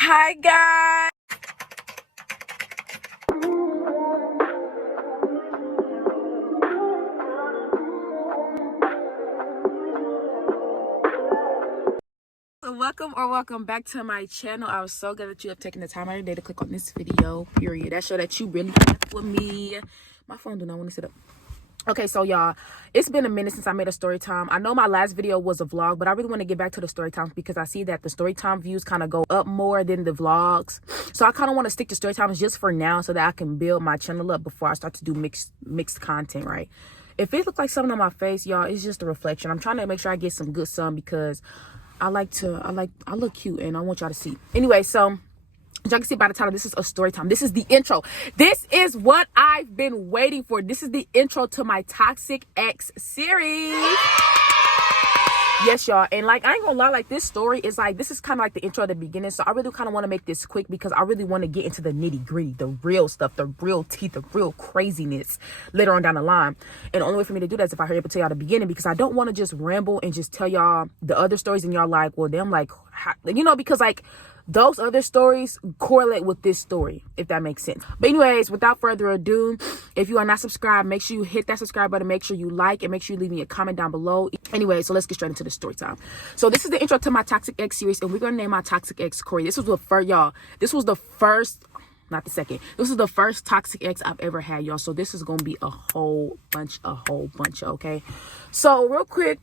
Hi guys. So welcome back to my channel. I was so glad that you have taken the time out of your day to click on this video, period. That show that you really connect with me. My phone do not want to sit up. Okay, so y'all, it's been a minute since I made a story time. I know my last video was a vlog, but I really want to get back to the story times because I see that the story time views kind of go up more than the vlogs. So I kind of want to stick to story times just for now so that I can build my channel up before I start to do mixed content, right? If it looks like something on my face, y'all, it's just a reflection. I'm trying to make sure I get some good sun because I look cute and I want y'all to see. Anyway, so as y'all can see by the title, this is a story time. This is the intro. This is what I've been waiting for. This is the intro to my Toxic X series. Yes, y'all. And like, I ain't gonna lie, like this story is like, this is kind of like the intro at the beginning. So I really kind of want to make this quick because I really want to get into the nitty gritty, the real stuff, the real teeth, the real craziness later on down the line. And the only way for me to do that is if I hurry up and tell y'all the beginning, because I don't want to just ramble and just tell y'all the other stories and y'all like, well, them like, how, you know, because like, those other stories correlate with this story, if that makes sense. But anyways, without further ado, if you are not subscribed, make sure you hit that subscribe button, make sure you like, and make sure you leave me a comment down below. Anyway, so let's get straight into the story time. So this is the intro to my Toxic X series, and we're going to name my Toxic X Corey. This was the first, y'all. This was the first, not the second. This is the first Toxic X I've ever had, y'all. So this is going to be a whole bunch, okay? So real quick,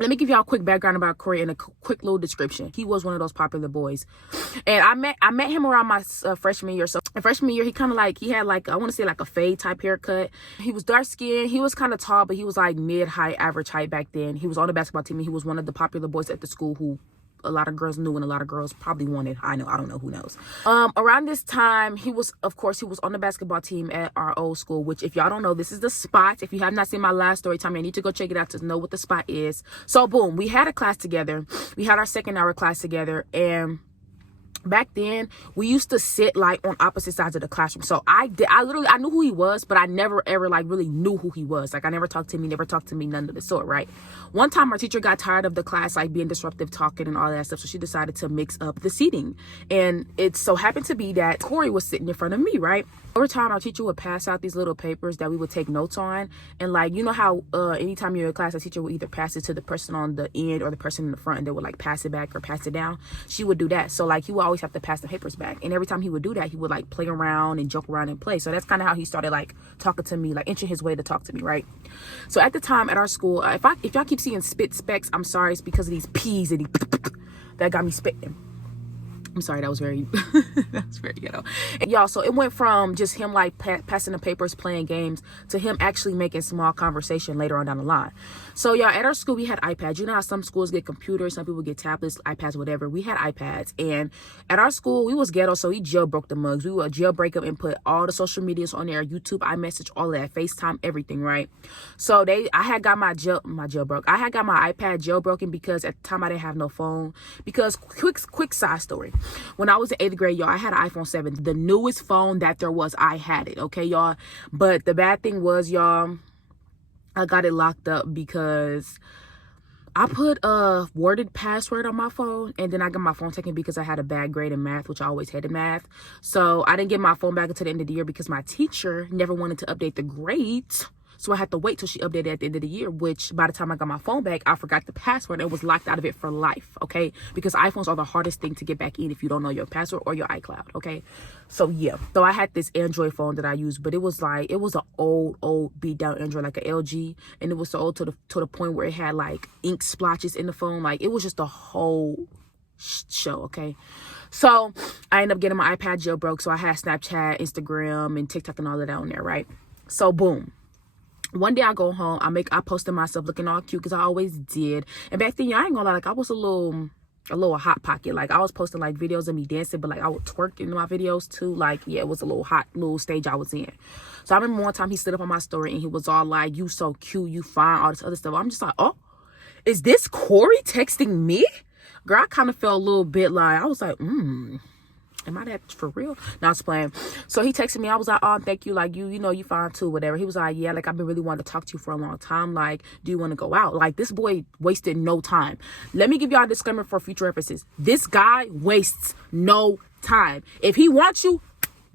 let me give y'all a quick background about Corey and a quick little description. He was one of those popular boys. And I met him around my freshman year. So in freshman year, he kind of like, he had like, I want to say like a fade type haircut. He was dark skinned. He was kind of tall, but he was like mid-height, average height back then. He was on the basketball team and he was one of the popular boys at the school who a lot of girls knew and a lot of girls probably wanted. I don't know, who knows. Around this time, he was on the basketball team at our old school, which if y'all don't know, this is the spot. If you have not seen my last story time, you need to go check it out to know what the spot is. So boom, we had a class together. We had our second hour class together, and back then we used to sit like on opposite sides of the classroom. So I knew who he was, but I never ever like really knew who he was. Like I never talked to him, he never talked to me, none of the sort, right? One time our teacher got tired of the class like being disruptive, talking and all that stuff, so she decided to mix up the seating. And it so happened to be that Corey was sitting in front of me, right? Over time, our teacher would pass out these little papers that we would take notes on. And like, you know how anytime you're in class, a teacher would either pass it to the person on the end or the person in the front, and they would like pass it back or pass it down. She would do that. So like, he would always have to pass the papers back. And every time he would do that, he would like play around and joke around and play. So that's kind of how he started like talking to me, like inching his way to talk to me, right? So at the time at our school, if y'all keep seeing spit specks, I'm sorry, it's because of these P's and that got me spitting. I'm sorry, that was very ghetto. And y'all, so it went from just him like passing the papers, playing games, to him actually making small conversation later on down the line. So y'all, at our school, we had iPads. You know how some schools get computers, some people get tablets, iPads, whatever. We had iPads. And at our school, we was ghetto, so we jailbroke the mugs. We would jailbreak them and put all the social medias on there, YouTube, iMessage, all of that, FaceTime, everything, right? So I had got my jailbroke. I had got my iPad jailbroken because at the time I didn't have no phone. Because quick side story. When I was in 8th grade, y'all, I had an iPhone 7, the newest phone that there was. I had it, okay, y'all. But the bad thing was, y'all, I got it locked up because I put a worded password on my phone, and then I got my phone taken because I had a bad grade in math, which I always hated math. So I didn't get my phone back until the end of the year because my teacher never wanted to update the grades. So I had to wait till she updated at the end of the year, which by the time I got my phone back, I forgot the password and was locked out of it for life, okay? Because iPhones are the hardest thing to get back in if you don't know your password or your iCloud, okay? So yeah, so I had this Android phone that I used, but it was an old beat down Android, like an LG, and it was so old to the point where it had like ink splotches in the phone. Like it was just a whole show, okay? So I ended up getting my iPad jailbroke, so I had Snapchat, Instagram, and TikTok and all of that on there, right? So boom. One day I go home, I posted myself looking all cute because I always did. And back then, y'all, I ain't gonna lie, like I was a little hot pocket. Like I was posting like videos of me dancing, but like I would twerk in my videos too. Like, yeah, it was a little hot little stage I was in. So I remember one time he stood up on my story and he was all like, "You so cute, you fine," all this other stuff. I'm just like, oh, is this Corey texting me? Girl, I kind of felt a little bit like, I was like, am I that for real? No, I was playing. So he texted me. I was like, oh, thank you. Like, you know, you fine too, whatever. He was like, yeah, like, I've been really wanting to talk to you for a long time. Like, do you want to go out? Like, this boy wasted no time. Let me give y'all a disclaimer for future references. This guy wastes no time. If he wants you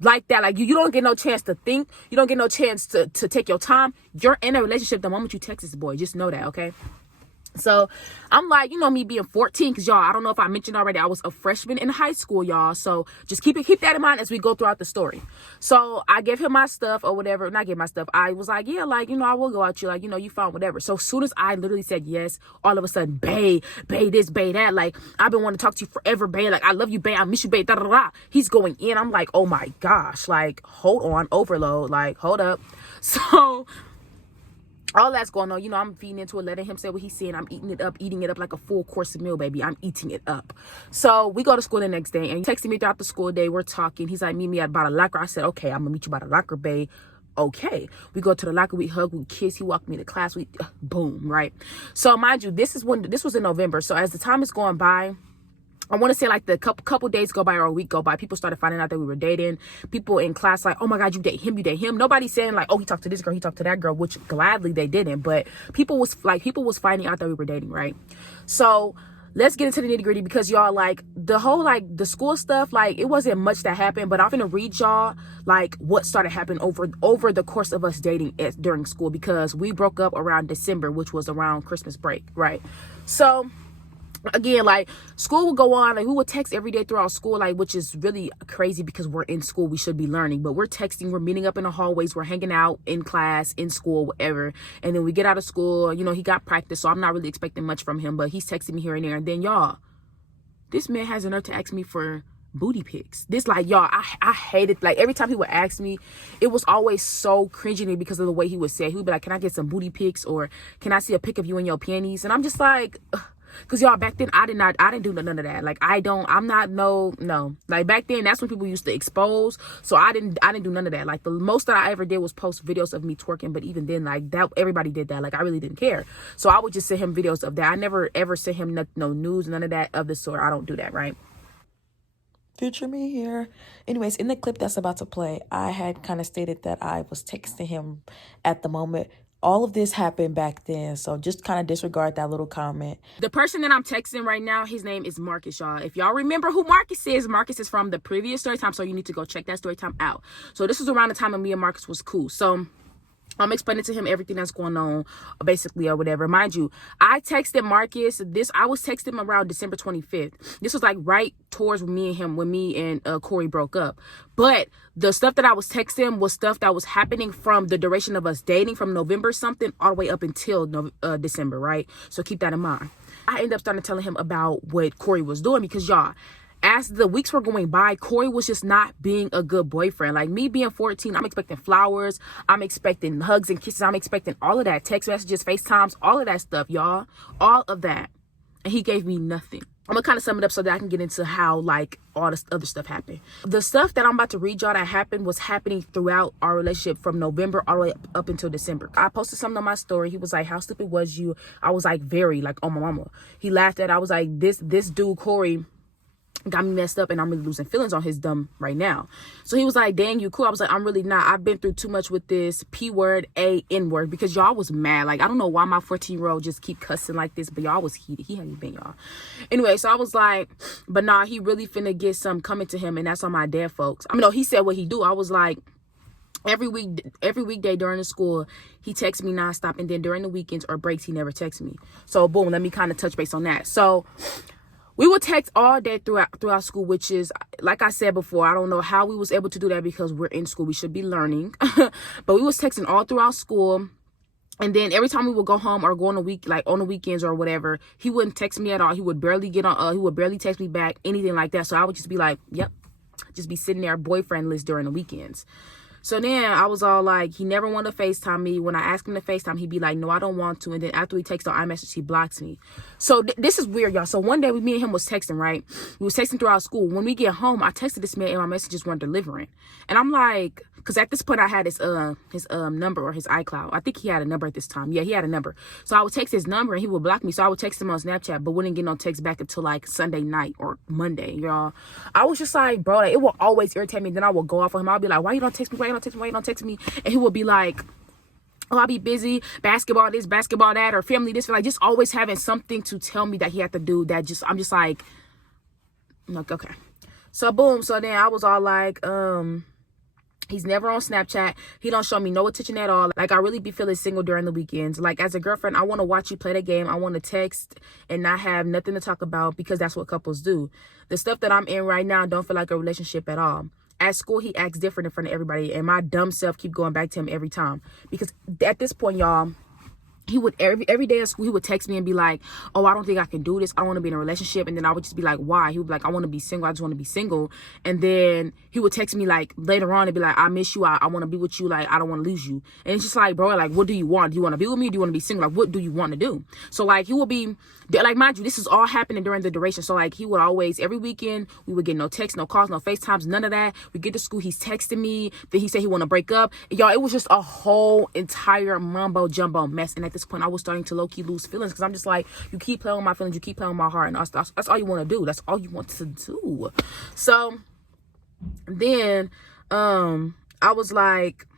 like that, like, you don't get no chance to think. You don't get no chance to take your time. You're in a relationship the moment you text this boy. Just know that, okay? So I'm like, you know, me being 14, because y'all, I don't know if I mentioned already, I was a freshman in high school, y'all. So just keep that in mind as we go throughout the story. So I gave him my stuff or whatever. Not give my stuff. I was like, yeah, like, you know, I will go out you. Like, you know, you found whatever. So as soon as I literally said yes, all of a sudden, bae this, bae that. Like, I've been wanting to talk to you forever, bae. Like, I love you, bae. I miss you, bae. Da, da, da. He's going in. I'm like, oh my gosh. Like, hold on, overload. Like, hold up. So all that's going on, you know, I'm feeding into it, letting him say what he's saying. I'm eating it up like a full course meal, baby. I'm eating it up. So we go to school the next day, and he texted me throughout the school day. We're talking. He's like, meet me at by the locker. I said, okay, I'm gonna meet you by the locker, babe. Okay. We go to the locker, we hug, we kiss. He walked me to class. We boom, right? So mind you, this was in November. So as the time is going by, I want to say like the couple days go by or a week go by, people started finding out that we were dating. People in class like, oh my God, you date him. Nobody's saying like, oh, he talked to this girl, he talked to that girl, which gladly they didn't. But people was finding out that we were dating, right? So let's get into the nitty gritty, because y'all, like, the whole, like, the school stuff, like, it wasn't much that happened, but I'm gonna read y'all like what started happening over the course of us dating during school, because we broke up around December, which was around Christmas break, right? So again, like, school would go on, like, we would text every day throughout school, like, which is really crazy because we're in school, we should be learning, but we're texting, we're meeting up in the hallways, we're hanging out in class, in school, whatever. And then we get out of school, you know, he got practice, so I'm not really expecting much from him, but he's texting me here and there. And then, y'all, this man has the nerve to ask me for booty pics. This, like, y'all, I hate it. Like, every time he would ask me, it was always so cringy to me because of the way he would say it. He would be like, can I get some booty pics, or can I see a pic of you in your panties? And I'm just like, ugh. Because y'all, back then I didn't do none of that. Like, no. Like, back then, that's when people used to expose. So I didn't do none of that. Like, the most that I ever did was post videos of me twerking. But even then, like, that, everybody did that. Like, I really didn't care. So I would just send him videos of that. I never ever sent him no news, none of that of the sort. I don't do that, right? Future me here. Anyways, in the clip that's about to play, I had kind of stated that I was texting him at the moment. All of this happened back then, so just kind of disregard that little comment. The person that I'm texting right now, his name is Marcus, y'all. If y'all remember who Marcus is from the previous story time, so you need to go check that story time out. So this was around the time when me and Marcus was cool. So I'm explaining to him everything that's going on, basically, or whatever. Mind you, I texted Marcus I was texting him around December 25th. This was like right towards when me and Corey broke up. But the stuff that I was texting was stuff that was happening from the duration of us dating, from November something all the way up until December, right? So keep that in mind. I ended up starting telling him about what Corey was doing, because y'all, as the weeks were going by, Corey was just not being a good boyfriend. Like, me being 14, I'm expecting flowers. I'm expecting hugs and kisses. I'm expecting all of that. Text messages, FaceTimes, all of that stuff, y'all. All of that. And he gave me nothing. I'm going to kind of sum it up so that I can get into how, like, all this other stuff happened. The stuff that I'm about to read y'all that happened was happening throughout our relationship from November all the way up until December. I posted something on my story. He was like, how stupid was you? I was like, very, like, oh my mama. He laughed at it. I was like, this dude, Corey, got me messed up, and I'm really losing feelings on his dumb right now. So he was like, dang, you cool. I was like, I'm really not. I've been through too much with this P word, N word, because y'all was mad. Like, I don't know why my 14-year-old just keep cussing like this, but y'all was heated. He hadn't been, y'all. Anyway, so I was like, but nah, he really finna get some coming to him, and that's on my dead folks. I mean, no, he said what he do. I was like, every weekday during the school, he texts me nonstop, and then during the weekends or breaks, he never texts me. So boom, let me kind of touch base on that. So we would text all day throughout school, which is, like I said before, I don't know how we was able to do that because we're in school. We should be learning. But we was texting all throughout school. And then every time we would go home or go on on the weekends or whatever, he wouldn't text me at all. He would barely he would barely text me back, anything like that. So I would just be like, yep, just be sitting there boyfriend list during the weekends. So then I was all like, he never wanted to FaceTime me. When I asked him to FaceTime, he'd be like, no, I don't want to. And then after we text on iMessage, he blocks me. So this is weird, y'all. So one day, me and him was texting, right? We was texting throughout school. When we get home, I texted this man and my messages weren't delivering. And I'm like, Because at this point I had his number or his iCloud. I think he had a number at this time. Yeah, he had a number. So I would text his number and he would block me. So I would text him on Snapchat, but wouldn't get no text back until like Sunday night or Monday, y'all. I was just like, bro, like, it will always irritate me. Then I would go off on him. I'll be like, why you don't text me? Why you don't text me? Why you don't text me? And he would be like, oh, I'll be busy, basketball this, basketball that, or family this. Like, just always having something to tell me that he had to do that just, I'm just like, okay. So boom. So then I was all like, he's never on Snapchat. He don't show me no attention at all. Like, I really be feeling single during the weekends. Like, as a girlfriend, I want to watch you play the game. I want to text and not have nothing to talk about, because that's what couples do. The stuff that I'm in right now don't feel like a relationship at all. At school, he acts different in front of everybody, and my dumb self keep going back to him every time. Because at this point, y'all, he would every day at school, he would text me and be like, oh, I don't think I can do this. I don't want to be in a relationship. And then I would just be like, why? He would be like, I want to be single. I just want to be single. And then he would text me like later on and be like, I miss you. I want to be with you. Like, I don't want to lose you. And it's just like, bro, like, what do you want? Do you want to be with me? Do you want to be single? Like, what do you want to do? So like, he will be like, mind you, this is all happening during the duration. So like, he would always, every weekend, we would get no texts, no calls, no FaceTimes, none of that. We get to school, he's texting me. Then he said he want to break up. Y'all, it was just a whole entire mumbo jumbo mess. And at this point, I was starting to low-key lose feelings, because I'm just like, you keep playing with my feelings, you keep playing with my heart, and that's all you want to do. That's all you want to do. So then I was like,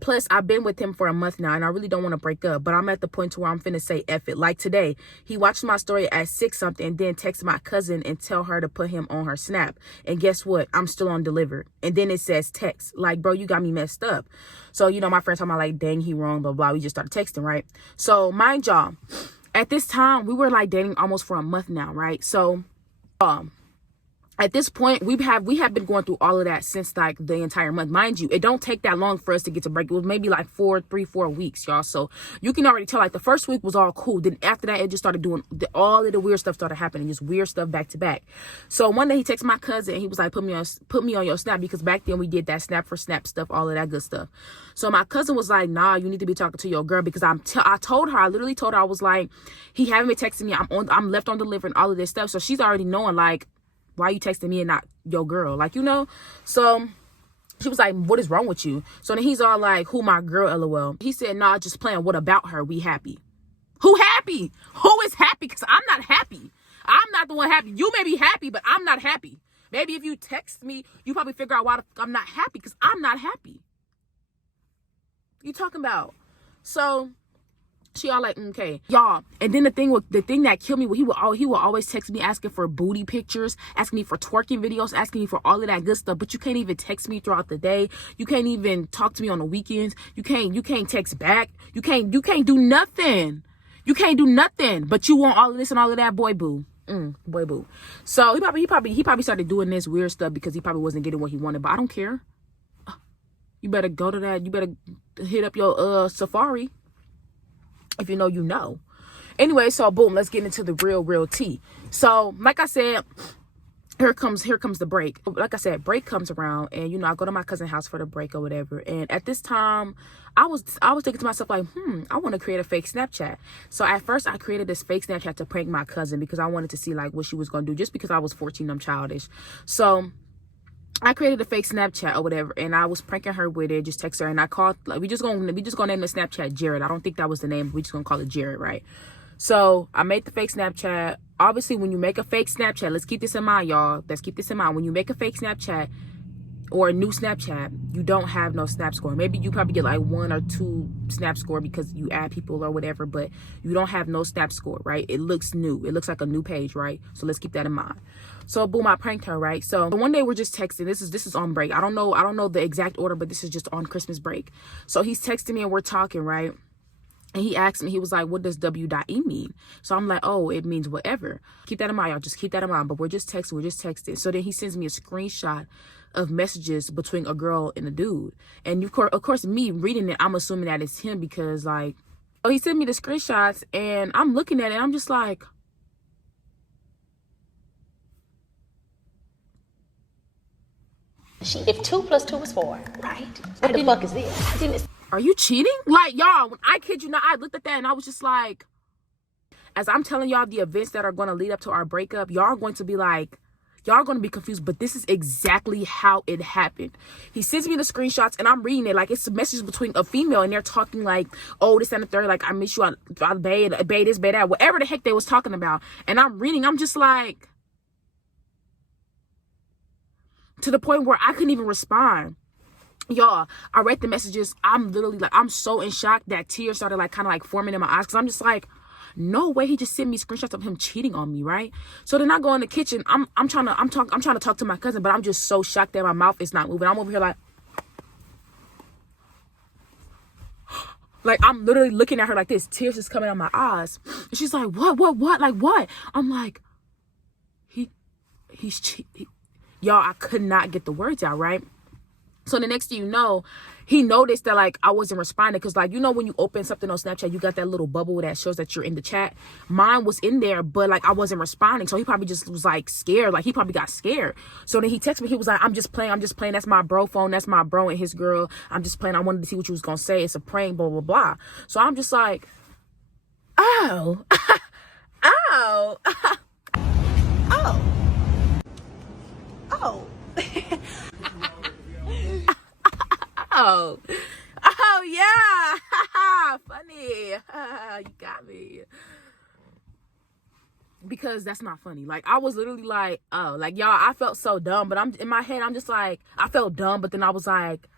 plus I've been with him for a month now, and I really don't want to break up, but I'm at the point to where I'm finna say F it. Like today, he watched my story at 6 something and then texted my cousin and tell her to put him on her Snap. And guess what? I'm still on delivered. And then it says text. Like, bro, you got me messed up. So, you know, my friend told me like, dang, he wrong, blah, blah. We just started texting, right? So mind y'all, at this time, we were like dating almost for a month now, right? So, at this point, we have been going through all of that since like the entire month. Mind you, it don't take that long for us to get to break. It was maybe like 4 weeks, y'all. So you can already tell, like, the first week was all cool. Then after that, it just started doing all of the weird stuff started happening, just weird stuff back to back. So one day he texted my cousin and he was like, put me on your Snap, because back then we did that Snap for Snap stuff, all of that good stuff. So my cousin was like, nah, you need to be talking to your girl, because I literally told her, I was like, he haven't been texting me. I'm left on delivery and all of this stuff. So she's already knowing, like, why you texting me and not your girl? Like, you know? So she was like, what is wrong with you? So then he's all like, who my girl, LOL. He said, nah, just playing. What about her? We happy. Who happy? Who is happy? Because I'm not happy. I'm not the one happy. You may be happy, but I'm not happy. Maybe if you text me, you probably figure out why I'm not happy, because I'm not happy. You talking about? So she all like, okay, y'all. And then the thing that killed me, he will always text me asking for booty pictures, asking me for twerking videos, asking me for all of that good stuff. But you can't even text me throughout the day. You can't even talk to me on the weekends. You can't text back. You can't do nothing. You can't do nothing. But you want all of this and all of that, boy boo. Boy boo. So he probably started doing this weird stuff because he probably wasn't getting what he wanted. But I don't care. You better go to that. You better hit up your Safari. If you know, you know. Anyway, so boom, let's get into the real tea. So like I said, here comes the break. Like I said, break comes around, and you know, I go to my cousin's house for the break or whatever. And at this time, I was thinking to myself like, I want to create a fake Snapchat. So at first I created this fake Snapchat to prank my cousin, because I wanted to see like what she was gonna do, just because I was 14, I'm childish. So I created a fake Snapchat or whatever, and I was pranking her with it. Just text her, and I called, like, we just gonna name the Snapchat Jared. I don't think that was the name. We just gonna call it Jared, right? So I made the fake Snapchat. Obviously, when you make a fake Snapchat, let's keep this in mind, y'all. Let's keep this in mind. When you make a fake Snapchat or a new Snapchat, you don't have no snap score. Maybe you probably get like 1 or 2 snap score because you add people or whatever, but you don't have no snap score, right? It looks new. It looks like a new page, right? So let's keep that in mind. So boom, I pranked her, right? So one day we're just texting. This is on break. I don't know the exact order, but this is just on Christmas break. So he's texting me and we're talking, right? And he asked me, he was like, what does W.E mean? So I'm like, oh, it means whatever. Keep that in mind, y'all. Just keep that in mind. But we're just texting. So then he sends me a screenshot of messages between a girl and a dude. And of course, me reading it, I'm assuming that it's him, because like, oh, he sent me the screenshots and I'm looking at it. I'm just like, if 2 + 2 is 4, right? What the fuck is this? Are you cheating? Like, y'all, when I kid you not, I looked at that and I was just like, as I'm telling y'all the events that are going to lead up to our breakup, y'all are going to be like, Y'all are going to be confused, but this is exactly how it happened. He sends me the screenshots and I'm reading it like it's a message between a female and they're talking like, oh, this and the third, like, I miss you, I bae this, bae that, whatever the heck they was talking about. And I'm reading, I'm just like, to the point where I couldn't even respond. Y'all, I read the messages. I'm literally like, I'm so in shock that tears started like kind of like forming in my eyes, because I'm just like, no way he just sent me screenshots of him cheating on me, right? So then I go in the kitchen. I'm trying to talk to my cousin, but I'm just so shocked that my mouth is not moving. I'm over here like I'm literally looking at her like this. Tears is coming out my eyes. And she's like, what? Like what? I'm like, he's cheating. Y'all, I could not get the words out, right? So the next thing you know, he noticed that like I wasn't responding, because like, you know, when you open something on Snapchat, you got that little bubble that shows that you're in the chat. Mine was in there, but like I wasn't responding. So he probably just was like scared. Like he probably got scared. So then he texted me. He was like, I'm just playing. That's my bro phone. That's my bro and his girl. I'm just playing. I wanted to see what you was gonna say. It's a prank, blah blah blah. So I'm just like, oh, oh, Oh. Oh. oh yeah, funny. You got me. Because that's not funny. Like I was literally like, oh, like y'all, I felt so dumb. But I'm in my head, I'm just like, I felt dumb, but then I was like,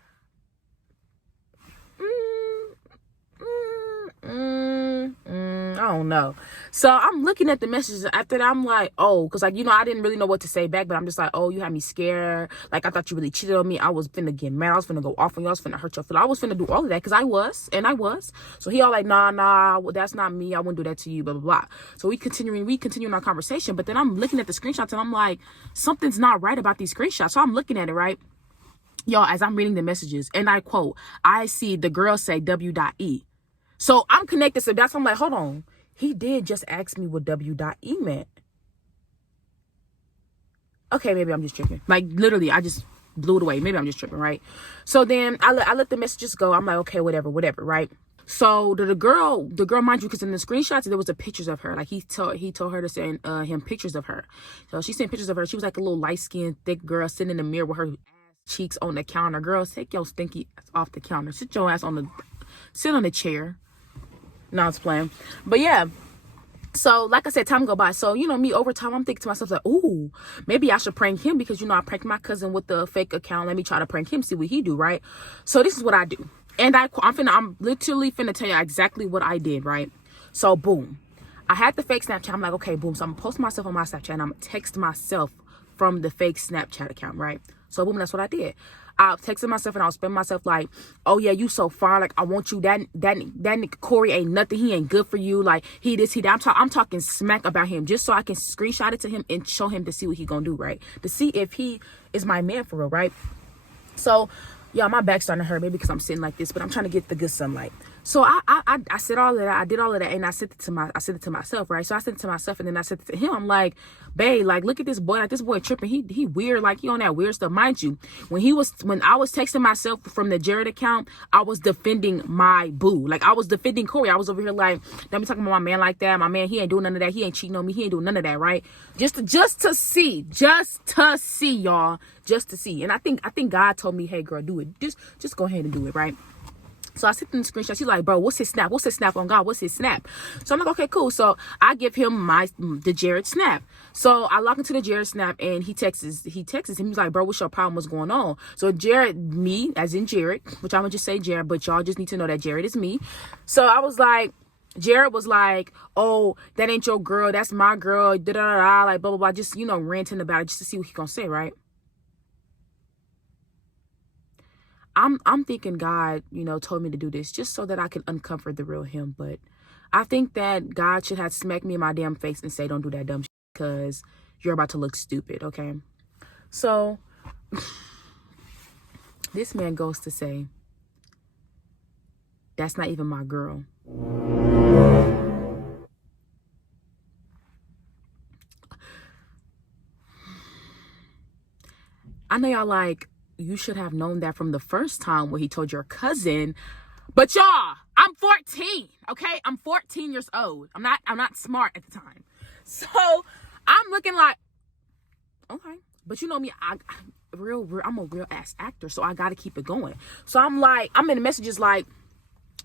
I don't know. So I'm looking at the messages after that. I'm like, oh, because like, you know, I didn't really know what to say back, but I'm just like, oh, you had me scared. Like I thought you really cheated on me. I was finna get mad. I was finna go off on you. I was finna hurt your feelings. I was finna do all of that, because I was. So he all like, nah, well, that's not me. I wouldn't do that to you, blah blah blah. So we continuing our conversation, but then I'm looking at the screenshots and I'm like, something's not right about these screenshots. So I'm looking at it, right? Y'all, as I'm reading the messages, and I quote, I see the girl say W.E. So I'm connected. So that's, I'm like, hold on. He did just ask me what W.E meant. Okay, maybe I'm just tripping. Like literally, I just blew it away. Maybe I'm just tripping, right? So then I let the messages go. I'm like, okay, whatever, right? So the girl, mind you, because in the screenshots there was the pictures of her. Like he told her to send him pictures of her. So she sent pictures of her. She was like a little light skinned, thick girl sitting in the mirror with her cheeks on the counter. Girls, take your stinky ass off the counter. Sit on the chair. No, I was playing. But yeah. So like I said, time go by. So, you know, me over time, I'm thinking to myself like, ooh, maybe I should prank him, because, you know, I pranked my cousin with the fake account. Let me try to prank him, see what he do, right? So this is what I do. And I'm literally finna tell you exactly what I did, right? So boom. I had the fake Snapchat. I'm like, okay, boom. So I'm gonna post myself on my Snapchat and I'm gonna text myself from the fake Snapchat account, right? So boom, that's what I did. I texted myself and I was spending myself like, oh yeah, you so far. Like I want you. That nigga Corey ain't nothing. He ain't good for you. Like he this, he that. I'm talking smack about him just so I can screenshot it to him and show him to see what he gonna do, right? To see if he is my man for real, right? So yeah, my back's starting to hurt, maybe because I'm sitting like this, but I'm trying to get the good sunlight. So I said all of that. I did all of that, and I sent it to myself, right? So I sent it to myself, and then I sent it to him. I'm like, babe, like look at this boy. Like this boy tripping. He weird. Like he on that weird stuff. Mind you, when I was texting myself from the Jared account, I was defending my boo. Like I was defending Corey. I was over here like, let me talking about my man like that. My man, he ain't doing none of that. He ain't cheating on me. He ain't doing none of that, right? Just to see, y'all. Just to see. And I think God told me, hey girl, do it. Just go ahead and do it, right? So I sent him the screenshot. She's like, bro, what's his snap? What's his snap on God? What's his snap? So I'm like, okay, cool. So I give him the Jared snap. So I log into the Jared snap and he texts him. He's like, bro, what's your problem? What's going on? So Jared, me, as in Jared, which I'm gonna just say Jared, but y'all just need to know that Jared is me. So I was like, Jared was like, oh, that ain't your girl. That's my girl. Da da da. Like blah blah blah. Just, you know, ranting about it just to see what he gonna say, right? I'm thinking God, you know, told me to do this just so that I can uncover the real him. But I think that God should have smacked me in my damn face and say, don't do that dumb shit, because you're about to look stupid, okay? So this man goes to say, that's not even my girl. I know y'all like, you should have known that from the first time when he told your cousin. But y'all, I'm 14, okay? I'm 14 years old. I'm not smart at the time. So I'm looking like, Okay. But you know me, I'm a real ass actor, so I gotta keep it going. So I'm like, I'm in the messages like,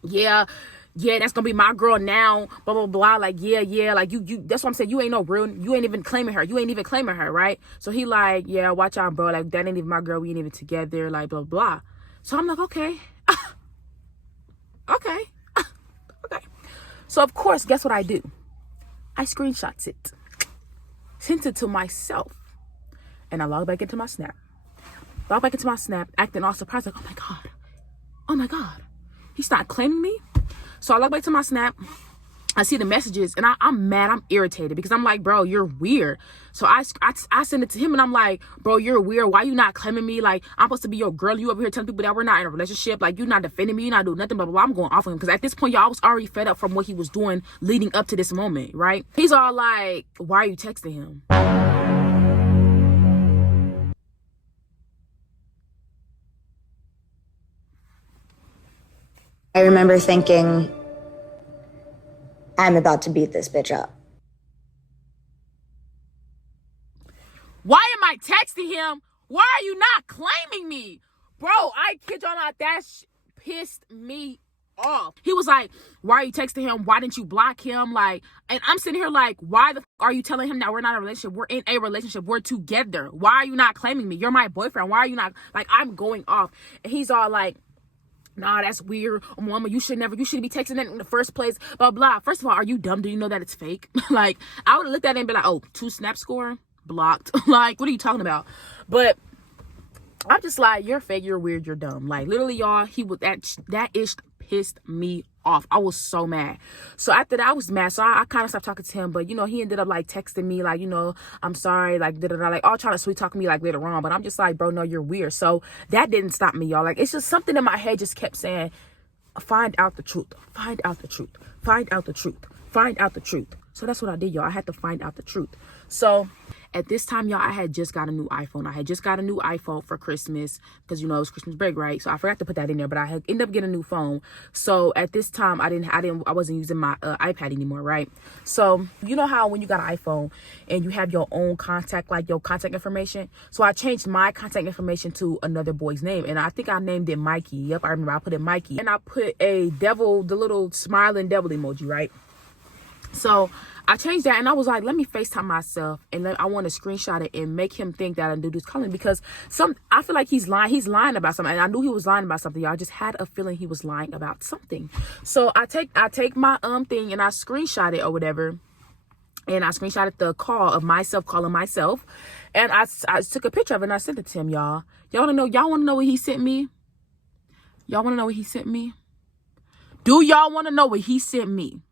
yeah, that's gonna be my girl now, blah blah blah. Like, yeah, like you that's what I'm saying. You ain't no real, you ain't even claiming her, right? So he like, yeah, watch out, bro. Like, that ain't even my girl, we ain't even together, like blah blah. So I'm like, okay. Okay. Okay. So of course, guess what I do? I screenshots it, sent it to myself, and I log back into my snap. Acting all surprised, like, oh my god, he's not claiming me. So I log back to my snap. I see the messages, and I'm mad. I'm irritated because I'm like, bro, you're weird. So I send it to him, and I'm like, bro, you're weird. Why you not claiming me? Like, I'm supposed to be your girl. You over here telling people that we're not in a relationship. Like, you're not defending me. You're not doing nothing, blah, blah, blah. I'm going off on him because at this point, y'all, I was already fed up from what he was doing leading up to this moment, right? He's all like, why are you texting him? I remember thinking, I'm about to beat this bitch up. Why am I texting him? Why are you not claiming me? Bro, I kid y'all not, that pissed me off. He was like, why are you texting him? Why didn't you block him? Like, and I'm sitting here like, why the are you telling him that we're not in a relationship? We're in a relationship. We're together. Why are you not claiming me? You're my boyfriend. Why are you not? Like, I'm going off. And he's all like, nah, that's weird. Mama, you shouldn't be texting that in the first place. Blah, blah. First of all, are you dumb? Do you know that it's fake? Like, I would have looked at it and be like, oh, 2 snap score? Blocked. Like, what are you talking about? But I'm just like, you're fake, you're weird, you're dumb. Like, literally, y'all, he was that ish pissed me off. I was so mad. So after that, I was mad. So I kind of stopped talking to him. But, you know, he ended up like texting me like, you know, I'm sorry, like, like all trying to sweet talk me like later on. But I'm just like, bro, no, you're weird. So that didn't stop me, y'all. Like, it's just something in my head just kept saying, find out the truth, find out the truth, find out the truth, find out the truth. So that's what I did, y'all. I had to find out the truth. So at this time, y'all, I had just got a new iPhone. I had just got a new iPhone for Christmas because, you know, it was Christmas break, right? So I forgot to put that in there, but I had ended up getting a new phone. So at this time, I wasn't using my iPad anymore, right? So you know how when you got an iPhone and you have your own contact, like your contact information. So I changed my contact information to another boy's name, and I think I named it Mikey. Yep, I remember I put it Mikey, and I put a devil, the little smiling devil emoji, right? So I changed that, and I was like, let me FaceTime myself, and I want to screenshot it and make him think that I do this calling, because I feel like he's lying about something, and I knew he was lying about something, y'all. I just had a feeling he was lying about something. So I take my thing and I screenshot it or whatever, and I screenshotted the call of myself calling myself, and I took a picture of it and I sent it to him, y'all. Y'all want to know what he sent me? Y'all want to know what he sent me? Do y'all want to know what he sent me?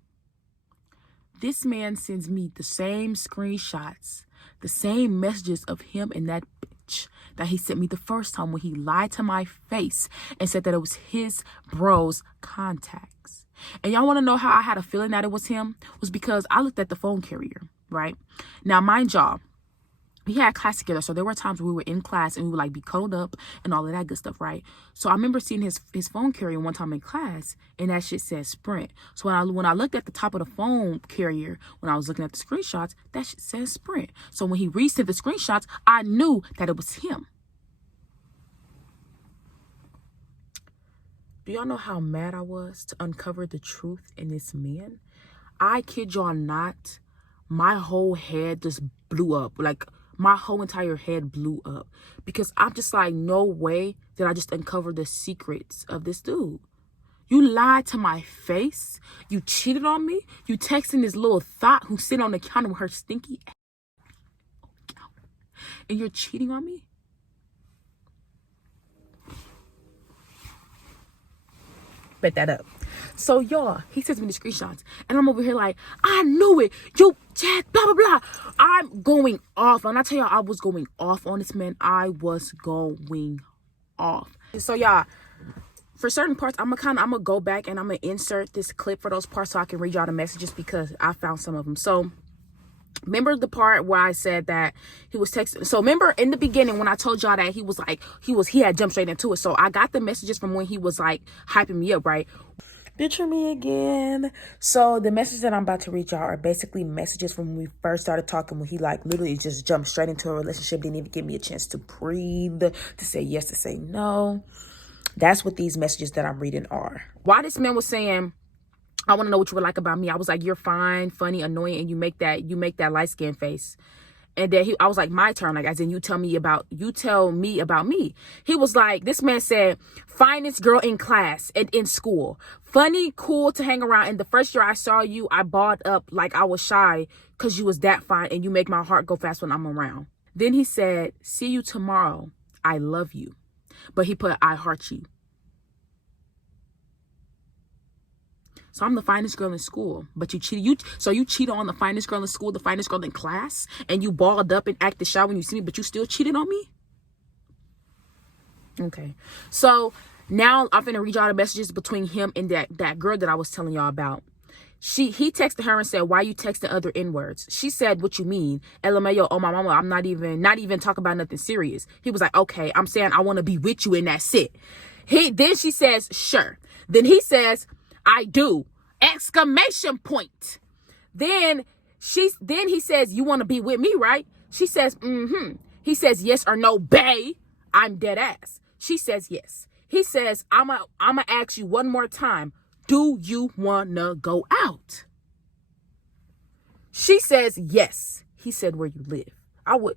This man sends me the same screenshots, the same messages of him and that bitch that he sent me the first time when he lied to my face and said that it was his bro's contacts. And y'all want to know how I had a feeling that it was him? It was because I looked at the phone carrier, right? Now, mind y'all, we had class together, so there were times we were in class and we would like be cuddled up and all of that good stuff, right? So I remember seeing his phone carrier one time in class, and that shit said Sprint. So when I looked at the top of the phone carrier, when I was looking at the screenshots, that shit said Sprint. So when he resent the screenshots, I knew that it was him. Do y'all know how mad I was to uncover the truth in this man? I kid y'all not, my whole head just blew up. Like, my whole entire head blew up because I'm just like, no way did I just uncover the secrets of this dude. You lied to my face. You cheated on me. You texting this little thought who's sitting on the counter with her stinky ass. And you're cheating on me? Bet that up. So y'all, he sends me the screenshots, and I'm over here like, I knew it. You Jack, blah blah blah. I'm going off, and I tell y'all, I was going off on this man. I was going off. So y'all, for certain parts, I'm gonna go back and I'm gonna insert this clip for those parts so I can read y'all the messages because I found some of them. So remember the part where I said that he was texting? So remember in the beginning when I told y'all that he had jumped straight into it. So I got the messages from when he was like hyping me up, right? Picture me again. So the messages that I'm about to read y'all are basically messages from when we first started talking, when he like literally just jumped straight into a relationship, didn't even give me a chance to breathe, to say yes, to say no. That's what these messages that I'm reading are. Why this man was saying, I want to know what you would like about me. I was like, you're fine, funny, annoying, and you make that light skin face. And then I was like, my turn. Like, as in, you tell me about me. He was like, this man said, finest girl in class and in school. Funny, cool to hang around. And the first year I saw you, I balled up like I was shy because you was that fine and you make my heart go fast when I'm around. Then he said, see you tomorrow. I love you. But he put, I heart you. So I'm the finest girl in school, but you cheated. So you cheated on the finest girl in school, the finest girl in class, and you balled up and acted shy when you see me, but you still cheated on me? Okay. So now I'm finna read y'all the messages between him and that girl that I was telling y'all about. He texted her and said, why you texting other N-words? She said, what you mean? LMAO, oh my mama, I'm not even talking about nothing serious. He was like, okay, I'm saying I want to be with you and that's it. Then she says, sure. Then he says, I do! Exclamation point. Then he says, you want to be with me, right? She says, mm-hmm. He says, yes or no, bae. I'm dead ass. She says, yes. He says, I'ma ask you one more time. Do you wanna go out? She says, yes. He said, where you live. I would.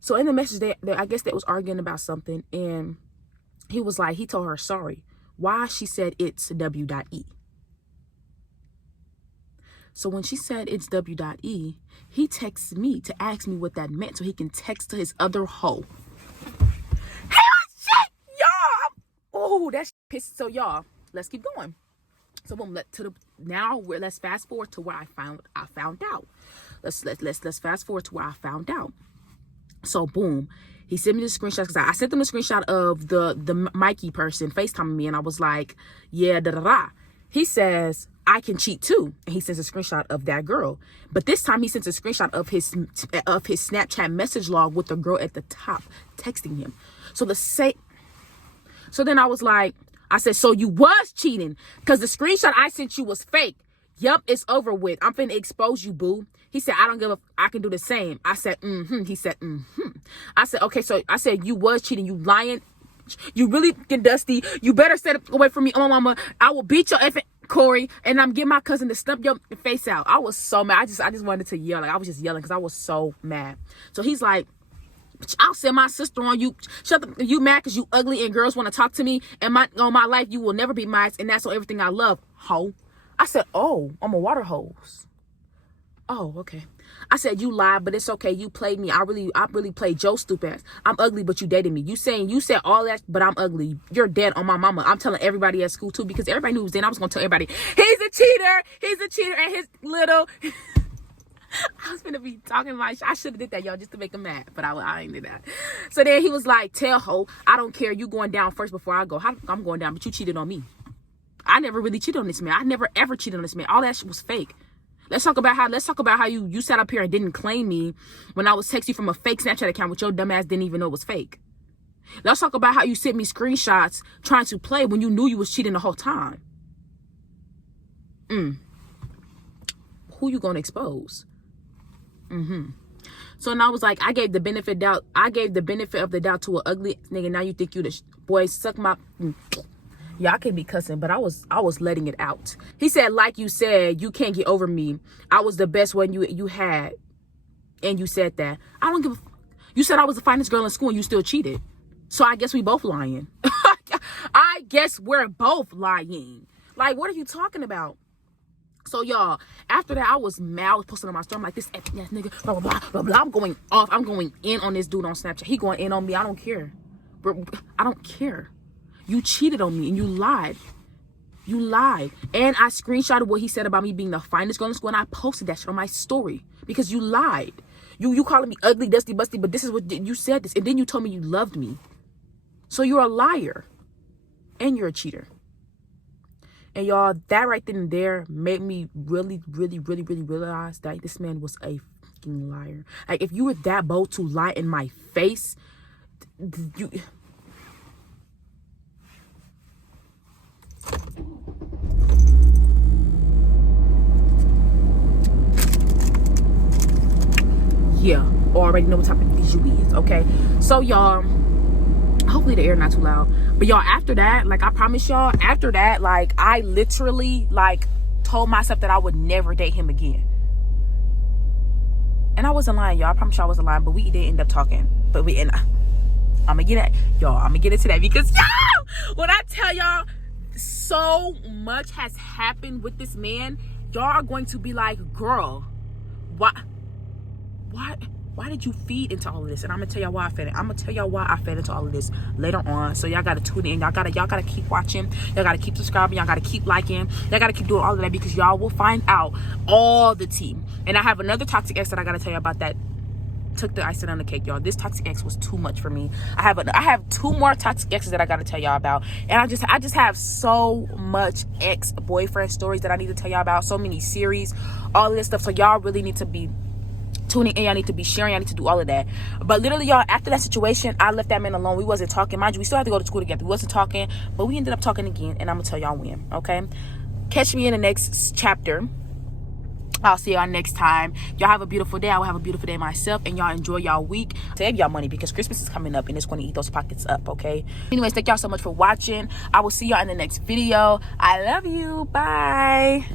So in the message, I guess they was arguing about something, and he was like, he told her sorry. Why? She said it's W.E. So when she said it's W.E, he texts me to ask me what that meant so he can text to his other hoe. Hell shit, y'all! Oh, that shit pissed. So y'all, let's keep going. So boom, let's fast forward to where I found out. Let's fast forward to where I found out. So boom, he sent me the screenshot because I sent him a screenshot of the Mikey person FaceTiming me, and I was like, yeah, da da da. He says, I can cheat too, and he sends a screenshot of that girl. But this time he sends a screenshot of his Snapchat message log with the girl at the top texting him. So then I was like, I said, so you was cheating because the screenshot I sent you was fake. Yup, it's over with. I'm finna expose you, boo. He said, I don't give a, I can do the same. I said, mm-hmm. He said, mm-hmm. I said, okay, so I said, you was cheating. You lying. You really fucking dusty. You better stay away from me. Oh, mama, I will beat your effing Corey, and I'm getting my cousin to stump your face out. I was so mad. I just wanted to yell. Like, I was just yelling because I was so mad. So he's like, I'll send my sister on you. Shut up. You mad because you ugly and girls want to talk to me, and on my life you will never be mine, and that's on everything I love, hoe. I said, oh, I'm a water hose. Oh, okay. I said, you lied, but it's okay. You played me. I really played Joe stupid ass. I'm ugly, but you dated me. You said all that, but I'm ugly. You're dead on my mama. I'm telling everybody at school too, because everybody knew who was dead. I was gonna tell everybody, he's a cheater, and his little. I was gonna be talking like I should have did that, y'all, just to make him mad, but I ain't did that. So then he was like, tell ho, I don't care. You going down first before I go. I'm going down, but you cheated on me. I never really cheated on this man. I never ever cheated on this man. All that shit was fake. Let's talk about how you sat up here and didn't claim me when I was texting you from a fake Snapchat account which your dumb ass didn't even know was fake. Let's talk about how you sent me screenshots trying to play when you knew you was cheating the whole time. Who you gonna expose? So now I was like, I gave the benefit of the doubt to an ugly nigga. Now you think you the boy, suck my. Yeah, I can't be cussing, but I was letting it out. He said, like you said, you can't get over me. I was the best one you had. And you said that. I don't give a... You said I was the finest girl in school and you still cheated. So I guess we both lying. I guess we're both lying. Like, what are you talking about? So, y'all, after that, I was mad. I was posting on my story. I'm like, this ass nigga, blah, blah, blah, blah, blah. I'm going off. I'm going in on this dude on Snapchat. He going in on me. I don't care. I don't care. You cheated on me and you lied. You lied. And I screenshotted what he said about me being the finest girl in school, and I posted that shit on my story because you lied. You calling me ugly, dusty, busty, but this is what you said this. And then you told me you loved me. So you're a liar. And you're a cheater. And y'all, that right then and there made me really, really, really, really realize that this man was a fucking liar. Like, if you were that bold to lie in my face, you... Yeah, already know what type of bitch you is, okay? So, y'all, hopefully the air not too loud. But, y'all, after that, like, I promise y'all, after that, like, I literally, like, told myself that I would never date him again. And I wasn't lying, y'all. I promise y'all I wasn't lying. But we did end up talking. But I'm gonna get it, y'all. I'm gonna get into that because, y'all, when I tell y'all, so much has happened with this man, y'all are going to be like, girl, why did you feed into all of this? And I'm gonna tell y'all why I fed it. I'm gonna tell y'all why I fed into all of this later on. So y'all gotta tune in. Y'all gotta keep watching. Y'all gotta keep subscribing. Y'all gotta keep liking. Y'all gotta keep doing all of that because y'all will find out all the tea. And I have another toxic ex that I gotta tell you about that took the icing on the cake, y'all. This toxic ex was too much for me. I have 2 more toxic exes that I gotta tell y'all about. And I just have so much ex-boyfriend stories that I need to tell y'all about. So many series, all of this stuff. So y'all really need to be tuning in. Y'all need to be sharing. Y'all need to do all of that. But literally, y'all, after that situation, I left that man alone. We wasn't talking. Mind you, we still had to go to school together. We wasn't talking, but we ended up talking again. And I'm gonna tell y'all when, okay? Catch me in the next chapter. I'll see y'all next time. Y'all have a beautiful day. I will have a beautiful day myself. And y'all enjoy y'all week. Save y'all money because Christmas is coming up and it's going to eat those pockets up, okay? Anyways, thank y'all so much for watching. I will see y'all in the next video. I love you. Bye.